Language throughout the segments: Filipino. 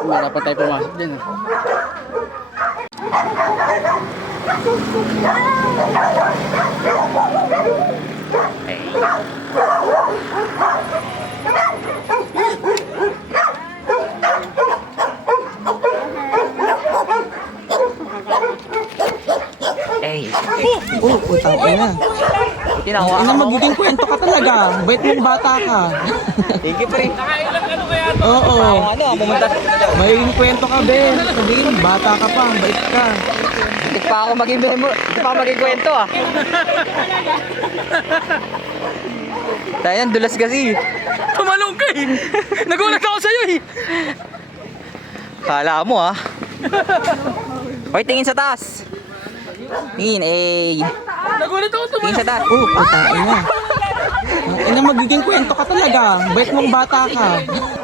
Wala pa tayo pumasok din. Utang ka na. Ina, magiging kwento ka talaga. Bait mong bata ka. Thank you, pre. Oo. Pumunta. Magiging kwento ka, Ben. Sabihin, bata ka pa. Bait ka. Hindi pa ako maging memo. Hindi pa ako maging kwento, ah. Tayo yan, dulas kasi. Tumalong ka eh. Nagulat ako sa'yo eh. Kala mo, ah. Hoy, tingin sa taas. Tingin, eh. Nagulat ako Tingin sa taas. Utang ina. Ina, magiging kwento ka talaga. Bait mong bata ka.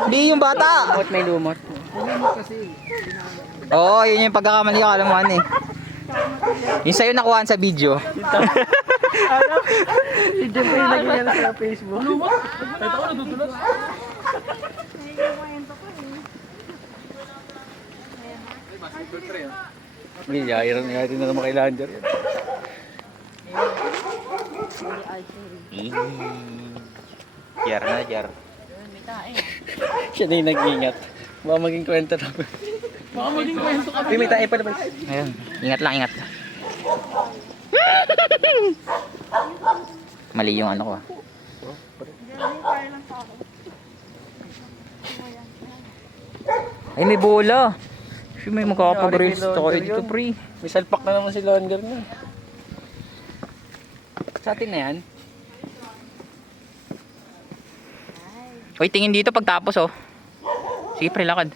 Hindi yung bata. Lumot, may lumot. Oo, yun yung pagkakamali ko, alam mo ano eh. Yung sa'yo nakuhaan sa video. Hindi pa yung lagi yan sa Facebook. Lumot? Ito ko nadudulas. Iron na naman kailangan dyan. Jar na, jar. Siya na yung nag-ingat. Baka maging kwento naman. Baka maging kwento ka. May tayo pa naman. Ayun, ingat lang, ingat. Mali yung ano ko, ah. Ay, may bola. Siya may magkakapabaril sa tayo dito, pre. May salpak na naman si Lander na. Sa atin na yan. Uy, tingin dito pagtapos, oh. Sige, pre, lakad.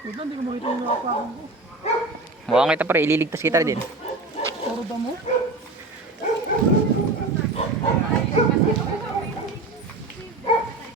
Wait lang, hindi ko makita yung nakapakan ko. Mukhang kita, pre. Ililigtas kita din. Puro damo.